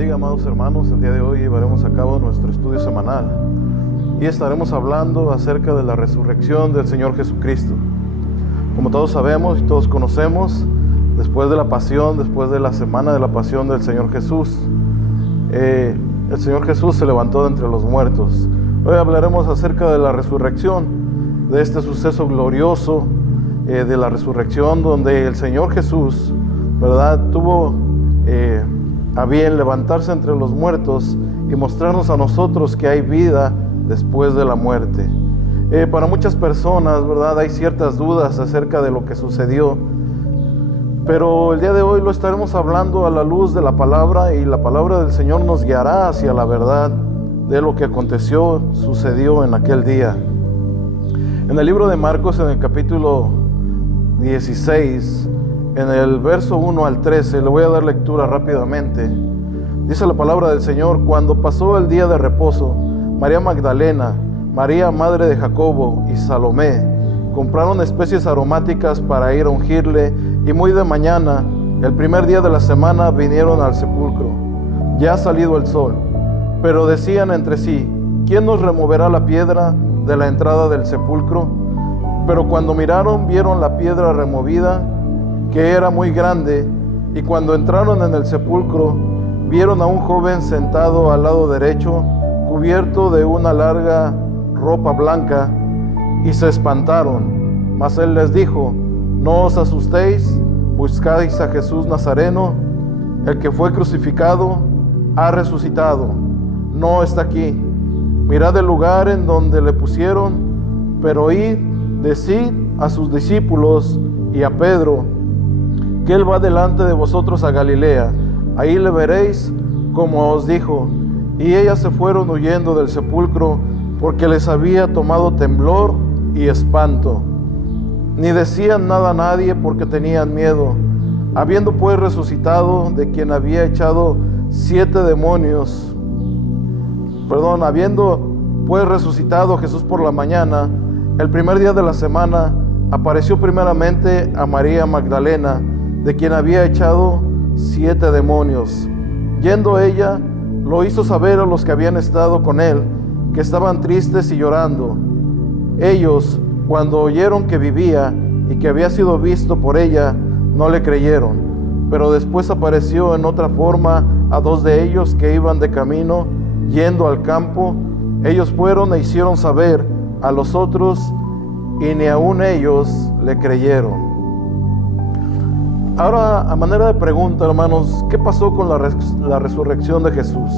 bendiga, amados hermanos. El día de hoy llevaremos a cabo nuestro estudio semanal y estaremos hablando acerca de la resurrección del Señor Jesucristo. Como todos sabemos y todos conocemos, después de la pasión, después de la semana de la pasión del Señor Jesús, el Señor Jesús se levantó de entre los muertos. Hoy hablaremos acerca de la resurrección, de este suceso glorioso de la resurrección, donde el Señor Jesús, ¿verdad?, tuvo a bien levantarse entre los muertos y mostrarnos a nosotros que hay vida después de la muerte. Para muchas personas, ¿verdad?, hay ciertas dudas acerca de lo que sucedió, pero el día de hoy lo estaremos hablando a la luz de la palabra, y la palabra del Señor nos guiará hacia la verdad de lo que aconteció, sucedió en aquel día. En el libro de Marcos, en el capítulo 16, en el verso 1 al 13, le voy a dar lectura rápidamente. Dice la palabra del Señor: cuando pasó el día de reposo, María Magdalena, María madre de Jacobo y Salomé compraron especies aromáticas para ir a ungirle, y muy de mañana, el primer día de la semana, vinieron al sepulcro, ya salido el sol. Pero decían entre sí: ¿quién nos removerá la piedra de la entrada del sepulcro? Pero cuando miraron, vieron la piedra removida, que era muy grande, y cuando entraron en el sepulcro, vieron a un joven sentado al lado derecho, cubierto de una larga ropa blanca, y se espantaron. Mas él les dijo: no os asustéis, buscáis a Jesús Nazareno, el que fue crucificado, ha resucitado, no está aquí. Mirad el lugar en donde le pusieron, pero id, decid a sus discípulos y a Pedro que él va delante de vosotros a Galilea, ahí le veréis como os dijo. Y ellas se fueron huyendo del sepulcro, porque les había tomado temblor y espanto. Ni decían nada a nadie, porque tenían miedo. Habiendo pues resucitado, de quien había echado 7 demonios, habiendo pues resucitado Jesús por la mañana, el primer día de la semana, apareció primeramente a María Magdalena, de quien había echado 7 demonios. Yendo ella, lo hizo saber a los que habían estado con él, que estaban tristes y llorando. Ellos, cuando oyeron que vivía y que había sido visto por ella, no le creyeron. Pero después apareció en otra forma a 2 de ellos que iban de camino, yendo al campo. Ellos fueron e hicieron saber a los otros, y ni aun ellos le creyeron. Ahora, a manera de pregunta, hermanos, ¿qué pasó con la resurrección de Jesús?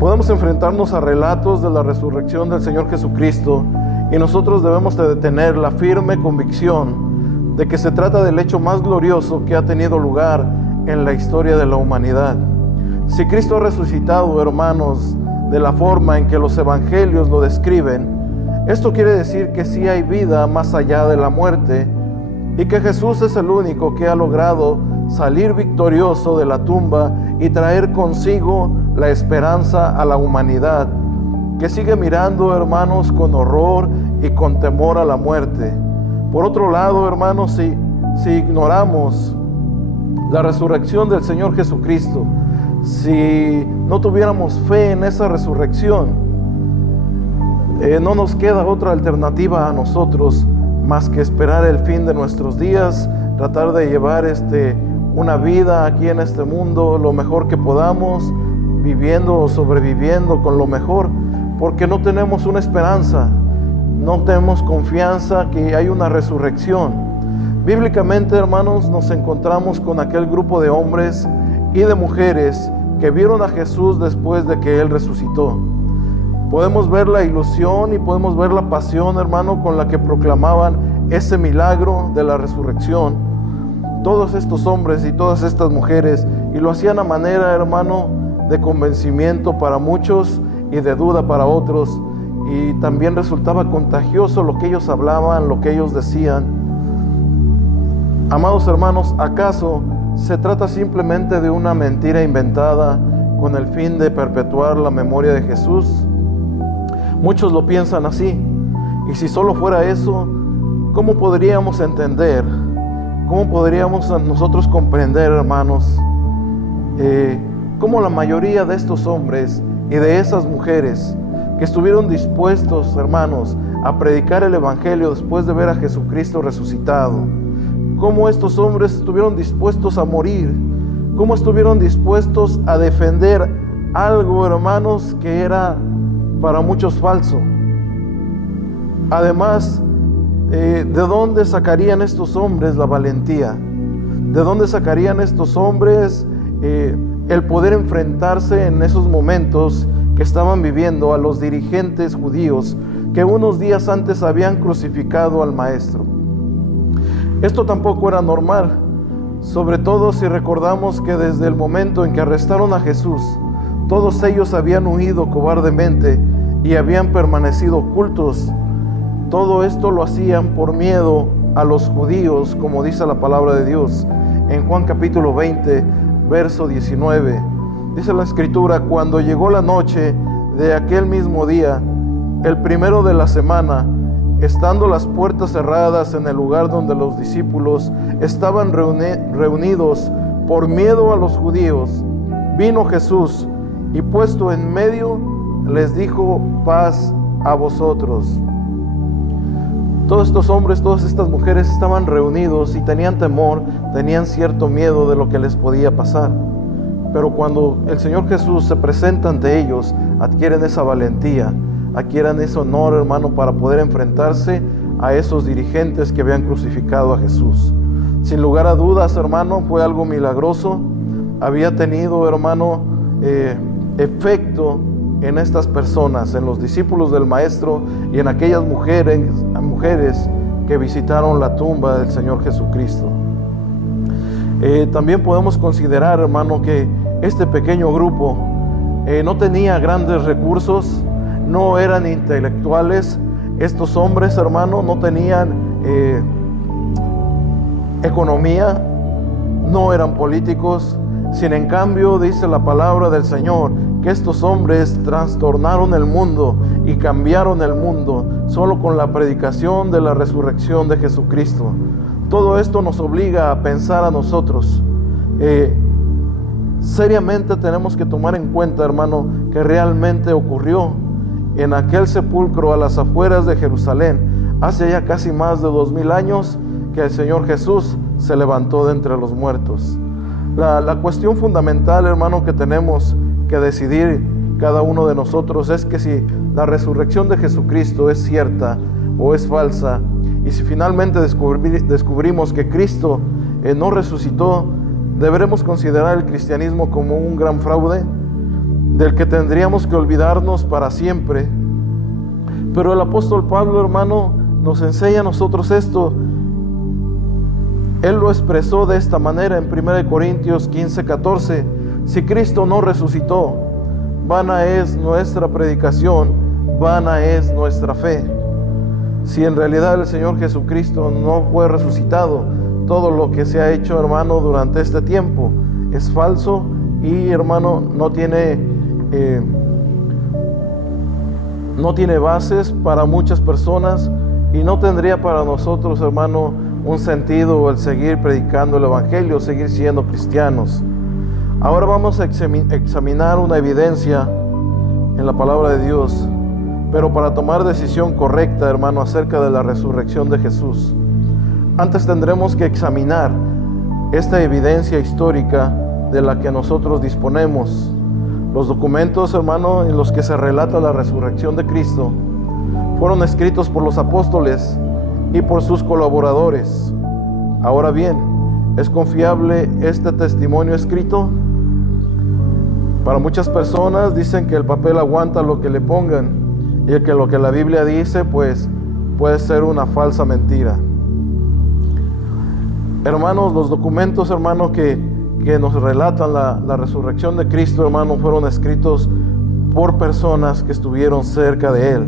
Podemos enfrentarnos a relatos de la resurrección del Señor Jesucristo, y nosotros debemos de tener la firme convicción de que se trata del hecho más glorioso que ha tenido lugar en la historia de la humanidad. Si Cristo ha resucitado, hermanos, de la forma en que los evangelios lo describen, esto quiere decir que sí hay vida más allá de la muerte, y que Jesús es el único que ha logrado salir victorioso de la tumba y traer consigo la esperanza a la humanidad, que sigue mirando, hermanos, con horror y con temor a la muerte. Por otro lado, hermanos, si ignoramos la resurrección del Señor Jesucristo, si no tuviéramos fe en esa resurrección, no nos queda otra alternativa a nosotros más que esperar el fin de nuestros días, tratar de llevar una vida aquí en este mundo lo mejor que podamos, viviendo o sobreviviendo con lo mejor, porque no tenemos una esperanza, no tenemos confianza que hay una resurrección. Bíblicamente, hermanos, nos encontramos con aquel grupo de hombres y de mujeres que vieron a Jesús después de que Él resucitó. Podemos ver la ilusión y podemos ver la pasión, hermano, con la que proclamaban ese milagro de la resurrección. Todos estos hombres y todas estas mujeres, y lo hacían a manera, hermano, de convencimiento para muchos y de duda para otros, y también resultaba contagioso lo que ellos hablaban, lo que ellos decían. Amados hermanos, ¿acaso se trata simplemente de una mentira inventada con el fin de perpetuar la memoria de Jesús? Muchos lo piensan así, y si solo fuera eso, ¿cómo podríamos entender? ¿Cómo podríamos nosotros comprender, hermanos, cómo la mayoría de estos hombres y de esas mujeres que estuvieron dispuestos, hermanos, a predicar el Evangelio después de ver a Jesucristo resucitado, cómo estos hombres estuvieron dispuestos a morir, cómo estuvieron dispuestos a defender algo, hermanos, que era para muchos falso. Además, ¿de dónde sacarían estos hombres la valentía? ¿De dónde sacarían estos hombres el poder enfrentarse en esos momentos que estaban viviendo a los dirigentes judíos que unos días antes habían crucificado al Maestro? Esto tampoco era normal, sobre todo si recordamos que desde el momento en que arrestaron a Jesús, todos ellos habían huido cobardemente y habían permanecido ocultos. Todo esto lo hacían por miedo a los judíos, como dice la palabra de Dios en Juan capítulo 20, verso 19. Dice la Escritura: cuando llegó la noche de aquel mismo día, el primero de la semana, estando las puertas cerradas en el lugar donde los discípulos estaban reunidos por miedo a los judíos, vino Jesús y puesto en medio les dijo: paz a vosotros. Todos estos hombres, todas estas mujeres estaban reunidos y tenían temor, tenían cierto miedo de lo que les podía pasar. Pero cuando el Señor Jesús se presenta ante ellos, adquieren esa valentía, adquieren ese honor, hermano, para poder enfrentarse a esos dirigentes que habían crucificado a Jesús. Sin lugar a dudas, hermano, fue algo milagroso. Había tenido, hermano, efecto en estas personas, en los discípulos del Maestro y en aquellas mujeres que visitaron la tumba del Señor Jesucristo. También podemos considerar, hermano, que este pequeño grupo no tenía grandes recursos, no eran intelectuales. Estos hombres, hermano, no tenían economía, no eran políticos. Sin en cambio, dice la palabra del Señor, que estos hombres trastornaron el mundo y cambiaron el mundo solo con la predicación de la resurrección de Jesucristo. Todo esto nos obliga a pensar a nosotros. Seriamente tenemos que tomar en cuenta, hermano, que realmente ocurrió en aquel sepulcro a las afueras de Jerusalén, hace ya casi más de 2000 años, que el Señor Jesús se levantó de entre los muertos. La cuestión fundamental, hermano, que tenemos que decidir cada uno de nosotros es que si la resurrección de Jesucristo es cierta o es falsa, y si finalmente descubrimos que Cristo no resucitó, deberemos considerar el cristianismo como un gran fraude del que tendríamos que olvidarnos para siempre. Pero el apóstol Pablo, hermano, nos enseña a nosotros esto. Él lo expresó de esta manera en 1 Corintios 15:14. Si Cristo no resucitó, vana es nuestra predicación, vana es nuestra fe. Si en realidad el Señor Jesucristo no fue resucitado, todo lo que se ha hecho, hermano, durante este tiempo es falso y, hermano, no tiene bases para muchas personas y no tendría para nosotros, hermano, un sentido el seguir predicando el Evangelio, seguir siendo cristianos. Ahora vamos a examinar una evidencia en la palabra de Dios, pero para tomar decisión correcta, hermano, acerca de la resurrección de Jesús, antes tendremos que examinar esta evidencia histórica de la que nosotros disponemos. Los documentos, hermano, en los que se relata la resurrección de Cristo fueron escritos por los apóstoles y por sus colaboradores. Ahora bien, ¿es confiable este testimonio escrito? Para muchas personas dicen que el papel aguanta lo que le pongan y que lo que la Biblia dice, pues, puede ser una falsa mentira. Hermanos, los documentos, hermanos, que nos relatan la resurrección de Cristo, hermano, fueron escritos por personas que estuvieron cerca de Él.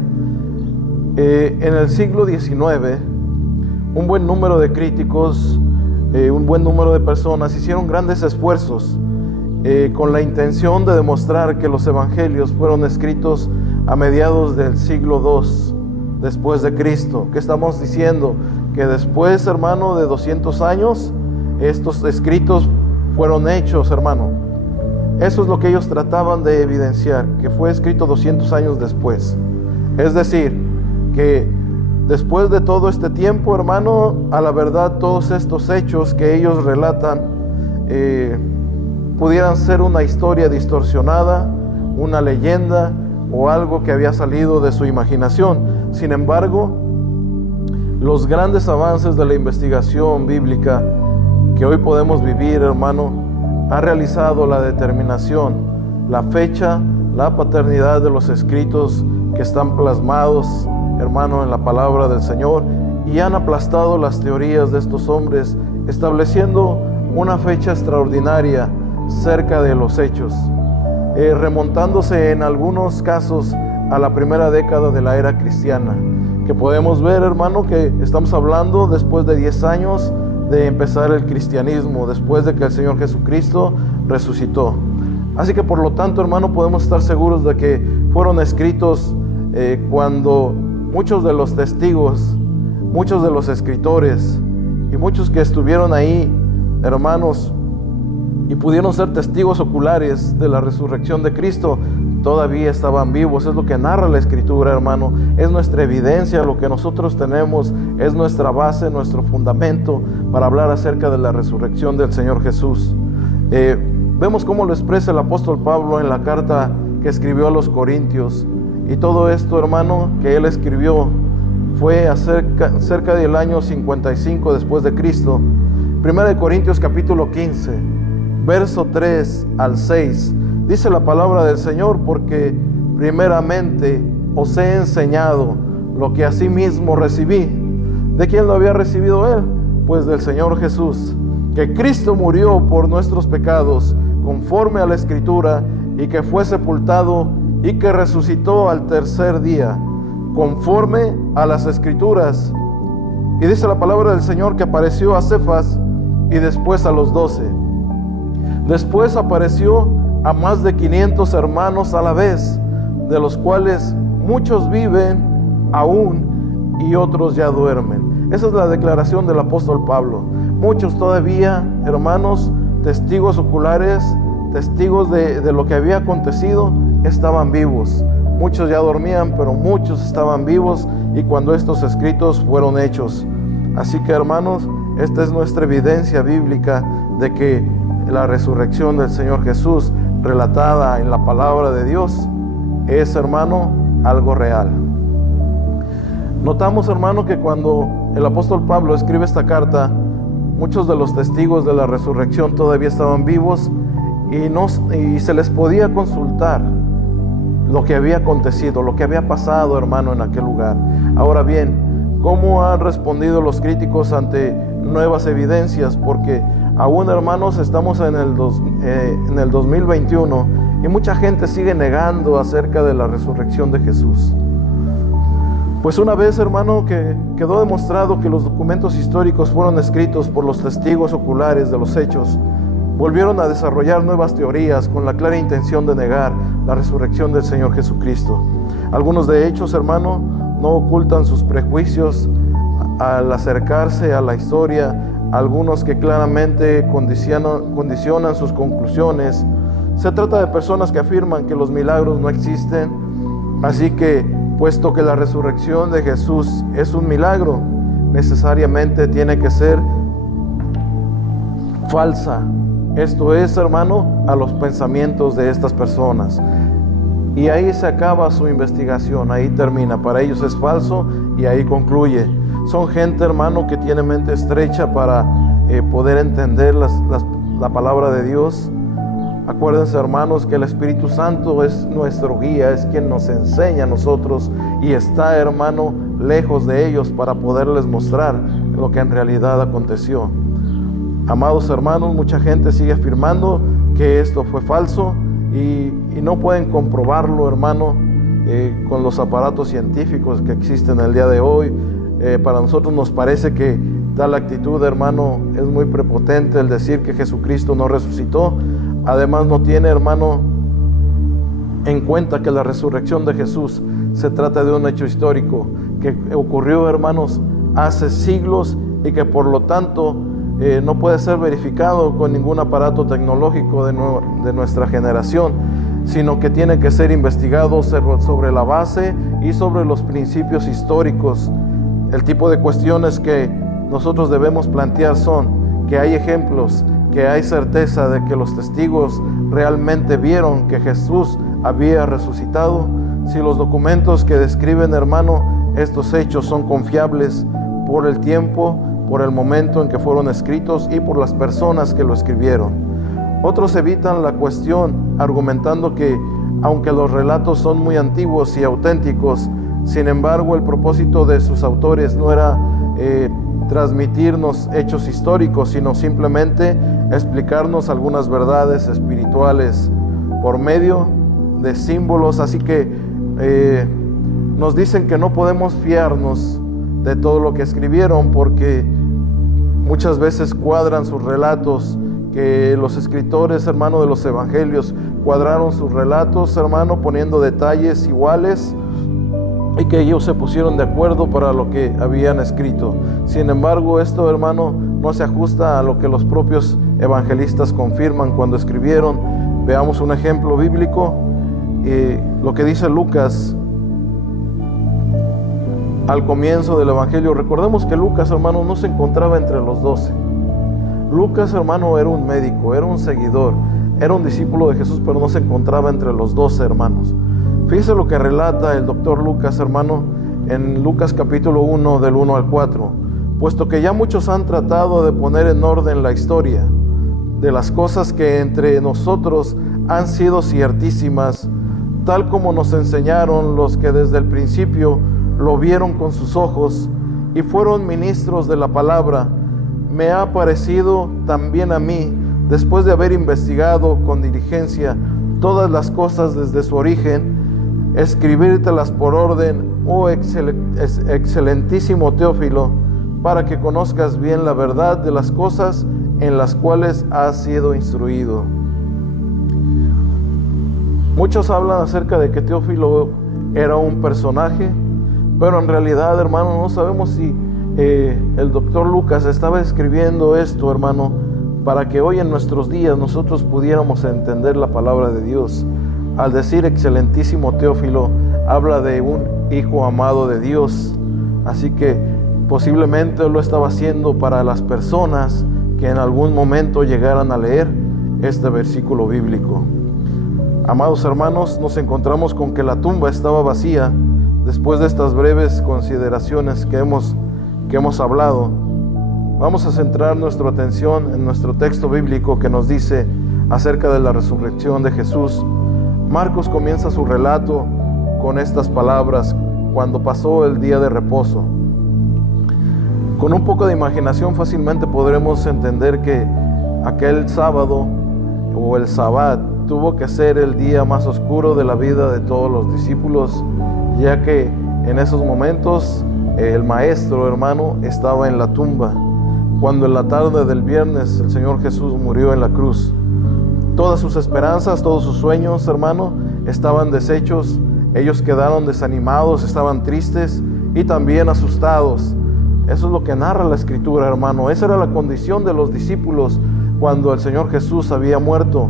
En el siglo XIX, un buen número de críticos, un buen número de personas hicieron grandes esfuerzos con la intención de demostrar que los evangelios fueron escritos a mediados del siglo II después de Cristo. ¿Qué estamos diciendo? Que después, hermano, de 200 años, estos escritos fueron hechos, hermano. Eso es lo que ellos trataban de evidenciar, que fue escrito 200 años después. Es decir, que después de todo este tiempo, hermano, a la verdad todos estos hechos que ellos relatan pudieran ser una historia distorsionada, una leyenda o algo que había salido de su imaginación. Sin embargo, los grandes avances de la investigación bíblica que hoy podemos vivir, hermano, ha realizado la determinación, la fecha, la paternidad de los escritos que están plasmados, hermano, en la palabra del Señor, y han aplastado las teorías de estos hombres, estableciendo una fecha extraordinaria cerca de los hechos, remontándose en algunos casos a la primera década de la era cristiana, que podemos ver, hermano, que estamos hablando después de 10 años de empezar el cristianismo, después de que el Señor Jesucristo resucitó. Así que por lo tanto, hermano, podemos estar seguros de que fueron escritos cuando muchos de los testigos, muchos de los escritores y muchos que estuvieron ahí, hermanos, y pudieron ser testigos oculares de la resurrección de Cristo, todavía estaban vivos. Es lo que narra la Escritura, hermano. Es nuestra evidencia, lo que nosotros tenemos, es nuestra base, nuestro fundamento para hablar acerca de la resurrección del Señor Jesús. Vemos cómo lo expresa el apóstol Pablo en la carta que escribió a los Corintios. Y todo esto, hermano, que él escribió fue cerca del año 55 después de Cristo. 1 Corintios capítulo 15, verso 3 al 6. Dice la palabra del Señor: porque primeramente os he enseñado lo que asimismo recibí. ¿De quién lo había recibido él? Pues del Señor Jesús, que Cristo murió por nuestros pecados conforme a la Escritura, y que fue sepultado y que resucitó al tercer día conforme a las Escrituras. Y dice la palabra del Señor que apareció a Cefas y después a los 12. Después apareció a más de 500 hermanos a la vez, de los cuales muchos viven aún y otros ya duermen. Esa es la declaración del apóstol Pablo. Muchos todavía, hermanos, testigos oculares, testigos de lo que había acontecido, estaban vivos. Muchos ya dormían, pero muchos estaban vivos, y cuando estos escritos fueron hechos. Así que, hermanos, esta es nuestra evidencia bíblica de que la resurrección del Señor Jesús, relatada en la palabra de Dios, es, hermano, algo real. Notamos, hermano, que cuando el apóstol Pablo escribe esta carta, muchos de los testigos de la resurrección todavía estaban vivos, y se les podía consultar lo que había acontecido, lo que había pasado, hermano, en aquel lugar. Ahora bien, ¿cómo han respondido los críticos ante nuevas evidencias? Porque aún, hermanos, estamos en el 2021 y mucha gente sigue negando acerca de la resurrección de Jesús. Pues una vez, hermano, que quedó demostrado que los documentos históricos fueron escritos por los testigos oculares de los hechos, volvieron a desarrollar nuevas teorías con la clara intención de negar la resurrección del Señor Jesucristo. Algunos de ellos, hermano, no ocultan sus prejuicios al acercarse a la historia, algunos que claramente condicionan sus conclusiones. Se trata de personas que afirman que los milagros no existen, así que, puesto que la resurrección de Jesús es un milagro, necesariamente tiene que ser falsa. Esto es, hermano, a los pensamientos de estas personas. Y ahí se acaba su investigación, ahí termina. Para ellos es falso y ahí concluye. Son gente, hermano, que tiene mente estrecha para poder entender la palabra de Dios. Acuérdense, hermanos, que el Espíritu Santo es nuestro guía, es quien nos enseña a nosotros, y está, hermano, lejos de ellos para poderles mostrar lo que en realidad aconteció. Amados hermanos, mucha gente sigue afirmando que esto fue falso y no pueden comprobarlo, hermano, con los aparatos científicos que existen el día de hoy. Para nosotros nos parece que tal actitud, hermano, es muy prepotente, el decir que Jesucristo no resucitó. Además, no tiene, hermano, en cuenta que la resurrección de Jesús se trata de un hecho histórico que ocurrió, hermanos, hace siglos, y que por lo tanto no puede ser verificado con ningún aparato tecnológico de nuestra generación, sino que tiene que ser investigado sobre la base y sobre los principios históricos. El tipo de cuestiones que nosotros debemos plantear son que hay ejemplos, que hay certeza de que los testigos realmente vieron que Jesús había resucitado, si los documentos que describen, hermano, estos hechos son confiables por el tiempo, por el momento en que fueron escritos y por las personas que lo escribieron. Otros evitan la cuestión argumentando que, aunque los relatos son muy antiguos y auténticos, sin embargo, el propósito de sus autores no era transmitirnos hechos históricos, sino simplemente explicarnos algunas verdades espirituales por medio de símbolos. Así que nos dicen que no podemos fiarnos de todo lo que escribieron, porque muchas veces cuadran sus relatos, que los escritores, hermano, de los evangelios cuadraron sus relatos, hermano, poniendo detalles iguales, y que ellos se pusieron de acuerdo para lo que habían escrito. Sin embargo, esto, hermano, no se ajusta a lo que los propios evangelistas confirman cuando escribieron. Veamos un ejemplo bíblico, lo que dice Lucas al comienzo del evangelio. Recordemos que Lucas, hermano, no se encontraba entre los 12. Lucas, hermano, era un médico, era un seguidor, era un discípulo de Jesús, pero no se encontraba entre los 12 hermanos. Fíjese lo que relata el doctor Lucas, hermano, en Lucas capítulo 1, del 1 al 4. Puesto que ya muchos han tratado de poner en orden la historia de las cosas que entre nosotros han sido ciertísimas, tal como nos enseñaron los que desde el principio lo vieron con sus ojos y fueron ministros de la palabra, me ha parecido también a mí, después de haber investigado con diligencia todas las cosas desde su origen, escribírtelas por orden, oh excelentísimo Teófilo, para que conozcas bien la verdad de las cosas en las cuales has sido instruido. Muchos hablan acerca de que Teófilo era un personaje, pero en realidad, hermano, no sabemos si el doctor Lucas estaba escribiendo esto, hermano, para que hoy en nuestros días nosotros pudiéramos entender la palabra de Dios. Al decir excelentísimo Teófilo, habla de un hijo amado de Dios. Así que posiblemente lo estaba haciendo para las personas que en algún momento llegaran a leer este versículo bíblico. Amados hermanos, nos encontramos con que la tumba estaba vacía. Después de estas breves consideraciones que hemos hablado, vamos a centrar nuestra atención en nuestro texto bíblico que nos dice acerca de la resurrección de Jesús. Marcos comienza su relato con estas palabras: cuando pasó el día de reposo. Con un poco de imaginación fácilmente podremos entender que aquel sábado o el sabbat tuvo que ser el día más oscuro de la vida de todos los discípulos, ya que en esos momentos el maestro, hermano, estaba en la tumba, cuando en la tarde del viernes el Señor Jesús murió en la cruz. Todas sus esperanzas, todos sus sueños, hermano, estaban deshechos. Ellos quedaron desanimados, estaban tristes y también asustados. Eso es lo que narra la Escritura, hermano. Esa era la condición de los discípulos cuando el Señor Jesús había muerto.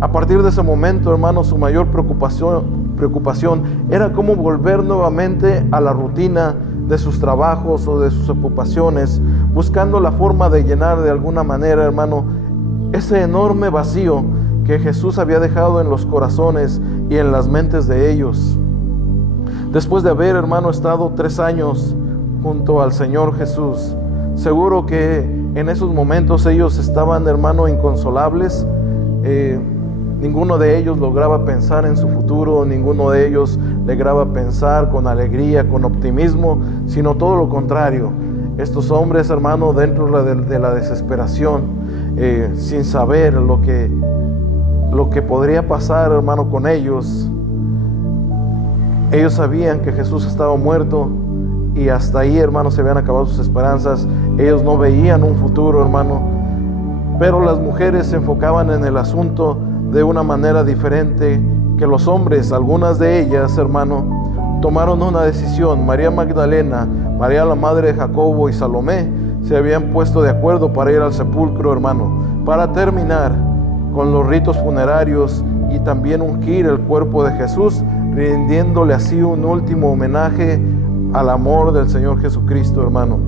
A partir de ese momento, hermano, su mayor preocupación era cómo volver nuevamente a la rutina de sus trabajos o de sus ocupaciones, buscando la forma de llenar de alguna manera, hermano, ese enorme vacío que Jesús había dejado en los corazones y en las mentes de ellos. Después de haber, hermano, estado 3 años junto al Señor Jesús, seguro que en esos momentos ellos estaban, hermano, inconsolables. Ninguno de ellos lograba pensar en su futuro, ninguno de ellos lograba pensar con alegría, con optimismo, sino todo lo contrario. Estos hombres, hermano, dentro de la desesperación, sin saber lo que podría pasar, hermano, con ellos. Ellos sabían que Jesús estaba muerto y hasta ahí, hermano, se habían acabado sus esperanzas. Ellos no veían un futuro, hermano. Pero las mujeres se enfocaban en el asunto de una manera diferente que los hombres. Algunas de ellas, hermano, tomaron una decisión. María Magdalena, María la madre de Jacobo y Salomé se habían puesto de acuerdo para ir al sepulcro, hermano, para terminar con los ritos funerarios y también ungir el cuerpo de Jesús, rindiéndole así un último homenaje al amor del Señor Jesucristo, hermano.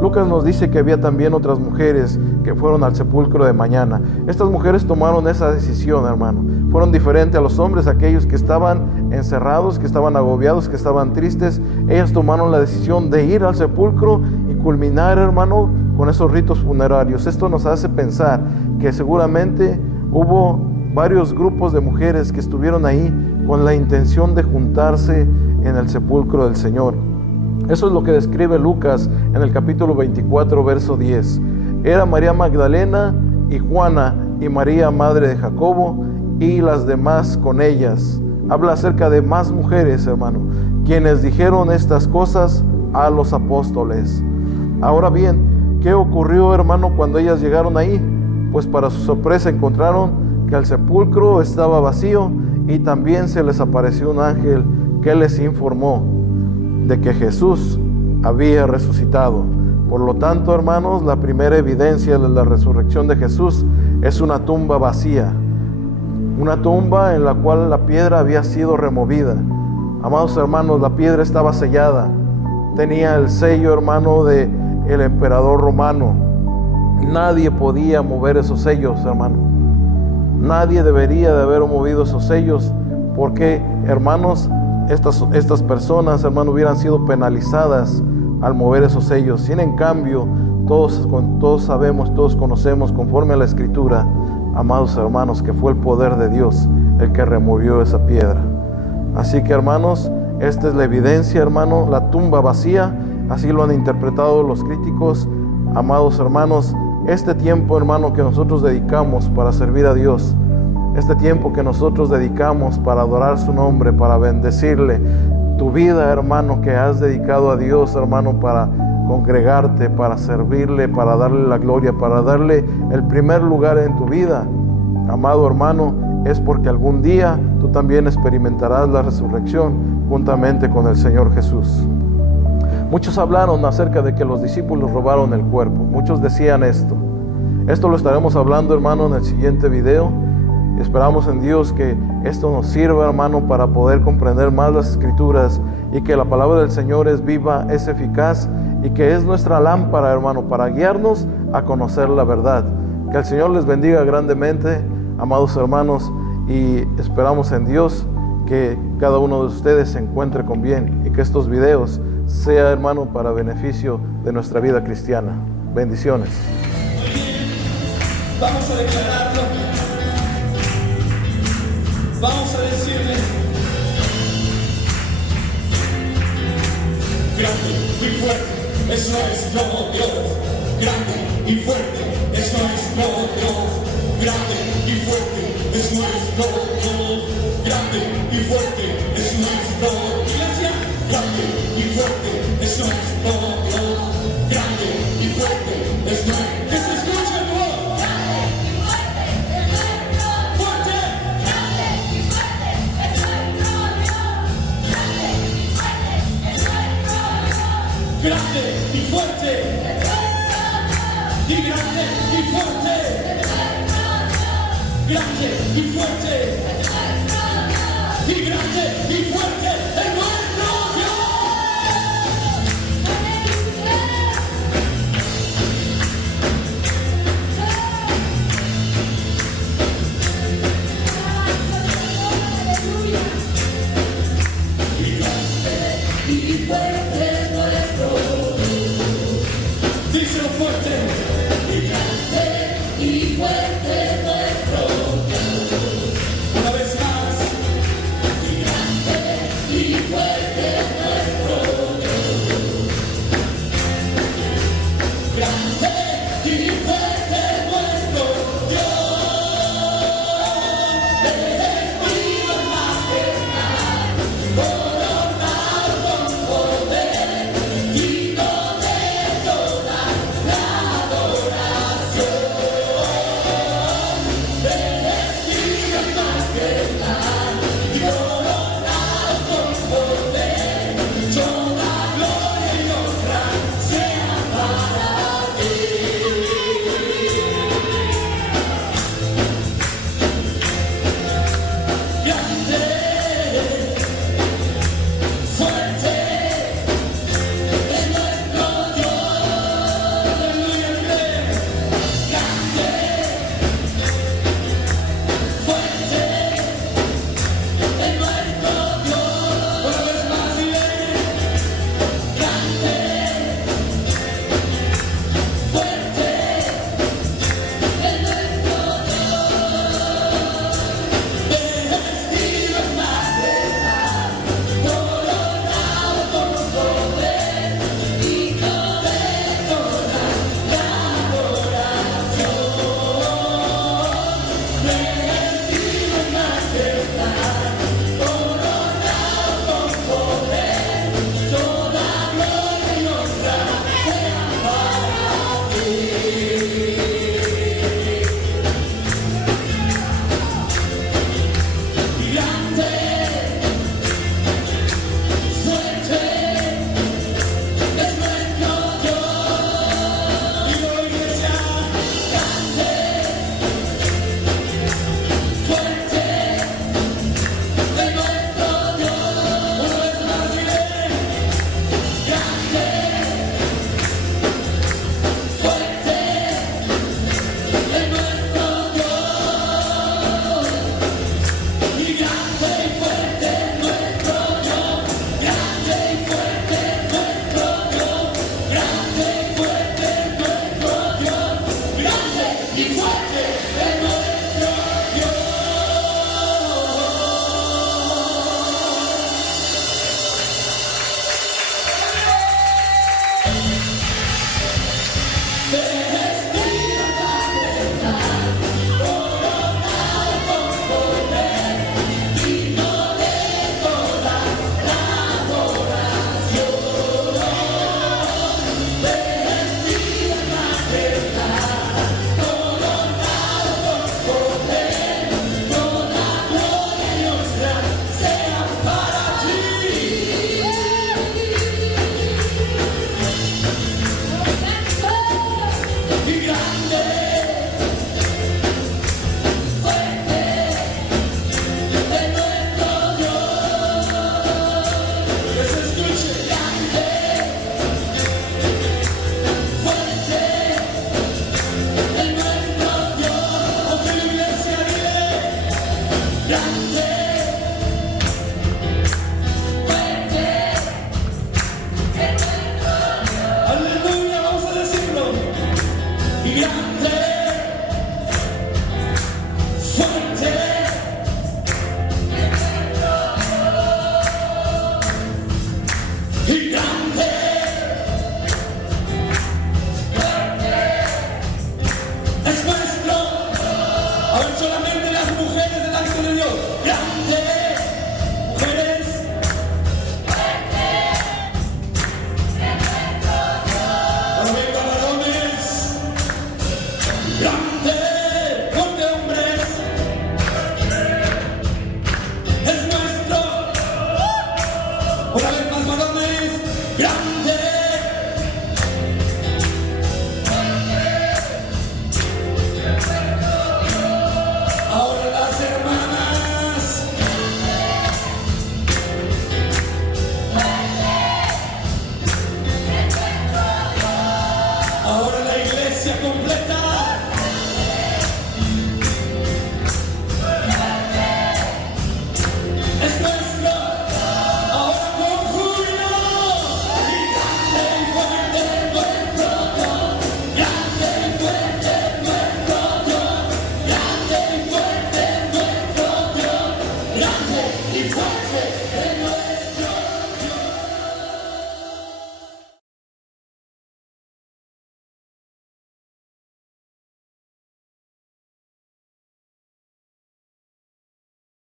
Lucas nos dice que había también otras mujeres que fueron al sepulcro de mañana. Estas mujeres tomaron esa decisión, hermano. Fueron diferentes a los hombres, aquellos que estaban encerrados, que estaban agobiados, que estaban tristes. Ellas tomaron la decisión de ir al sepulcro y culminar, hermano, con esos ritos funerarios. Esto nos hace pensar que seguramente hubo varios grupos de mujeres que estuvieron ahí con la intención de juntarse en el sepulcro del Señor. Eso es lo que describe Lucas en el capítulo 24, verso 10. Era María Magdalena y Juana y María, madre de Jacobo, y las demás con ellas. Habla acerca de más mujeres, hermano, quienes dijeron estas cosas a los apóstoles. Ahora bien, ¿qué ocurrió, hermano, cuando ellas llegaron ahí? Pues para su sorpresa encontraron que el sepulcro estaba vacío y también se les apareció un ángel que les informó de que Jesús había resucitado. Por lo tanto, hermanos, la primera evidencia de la resurrección de Jesús es una tumba vacía, una tumba en la cual la piedra había sido removida. Amados hermanos, la piedra estaba sellada, tenía el sello, hermano, de el emperador romano. Nadie podía mover esos sellos, hermano. Nadie debería de haber movido esos sellos, porque, hermanos, estas personas, hermano, hubieran sido penalizadas al mover esos sellos. Sin en cambio, todos sabemos, todos conocemos, conforme a la Escritura, amados hermanos, que fue el poder de Dios el que removió esa piedra. Así que, hermanos, esta es la evidencia, hermano, la tumba vacía. Así lo han interpretado los críticos. Amados hermanos, este tiempo, hermano, que nosotros dedicamos para servir a Dios, este tiempo que nosotros dedicamos para adorar su nombre, para bendecirle, tu vida, hermano, que has dedicado a Dios, hermano, para congregarte, para servirle, para darle la gloria, para darle el primer lugar en tu vida, amado hermano, es porque algún día tú también experimentarás la resurrección juntamente con el Señor Jesús. Muchos hablaron acerca de que los discípulos robaron el cuerpo. Muchos decían esto. Esto lo estaremos hablando, hermano, en el siguiente video. Esperamos en Dios que esto nos sirva, hermano, para poder comprender más las Escrituras, y que la palabra del Señor es viva, es eficaz, y que es nuestra lámpara, hermano, para guiarnos a conocer la verdad. Que el Señor les bendiga grandemente, amados hermanos, y esperamos en Dios que cada uno de ustedes se encuentre con bien, y que estos videos sea, hermano, para beneficio de nuestra vida cristiana. Bendiciones. Vamos a declararlo. Vamos a decirle: grande y fuerte es nuestro Dios. Grande y fuerte es nuestro Dios. Grande y fuerte es nuestro Dios. Grande y fuerte es nuestro Iglesia. Grande y fuerte es nuestro Dios. Grande y fuerte es nuestro. Que se escuche tu voz. Grande y fuerte, y grande y fuerte, grande y fuerte, y grande y fuerte es nuestro Dios. Y fuerte es nuestro Dios. Díselo fuerte. Y grande y fuerte es nuestro Dios. Una vez más. grande, fuerte. Y grande, es nuestro. A ver, solamente las mujeres delante de Dios. Grande, mujeres. Ahora venga, varones. Grande, fuerte, hombres. Es nuestro. Una vez más, varones. Grande. Ahora las hermanas. Ahora la iglesia completa. Es nuestro. Ahora con júbilo. Y grande y fuerte nuestro Dios. Grande y fuerte nuestro Dios. Grande y fuerte nuestro Dios. Grande y fuerte.